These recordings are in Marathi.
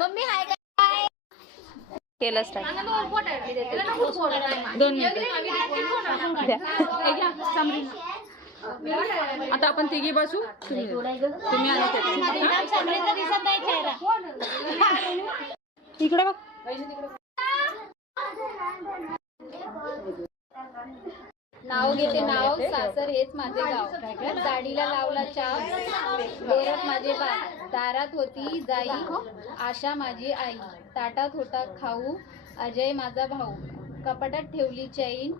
मम्मी हाय काय केलं स्टार्ट 2 मिनिटं आता आपण तिघी बसू तुम्ही आणि इकडे बघ नाव घेते नाव सासर हेच माझे गाव दाढीला लावला चाव बेरत माझे बाळ दारात होती जाई आशा माझी आई ताटात होता खाऊ अजय माझा भाऊ कपाटात ठेवली चैन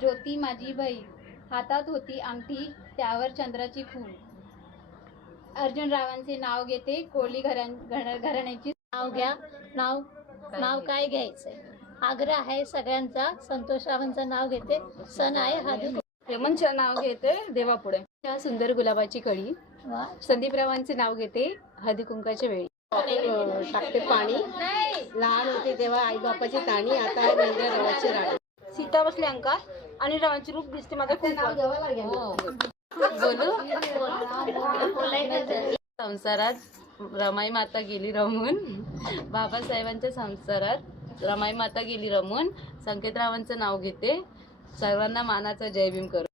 ज्योती माझी बहीण हातात होती अंगठी त्यावर चंद्राची फूल अर्जुन रावांचे नाव घेते कोळी घराण्याची नाव घ्या नाव काय घ्यायचंय आग्रह आहे सगळ्यांचा संतोष रावांचं नाव घेते सण आहे हळदी हेमंतचं नाव घेते देवापुढे त्या सुंदर गुलाबाची कळी संदीप रावांचे नाव घेते हळदी कुंकाच्या वेळी टाकते पाणी लहान होते तेव्हा आई बापाची ताणी आता आहे नरेंद्र रावाची राणी सीता बसले अंकात आणि रावांचे रूप दिसते माझं संसारात रमाई माता गेली रमून बाबासाहेबांच्या संसारात रमाई माता गेली रमून संकेतरावांचं नाव घेते सर्वांना मानाचा जय भीम करू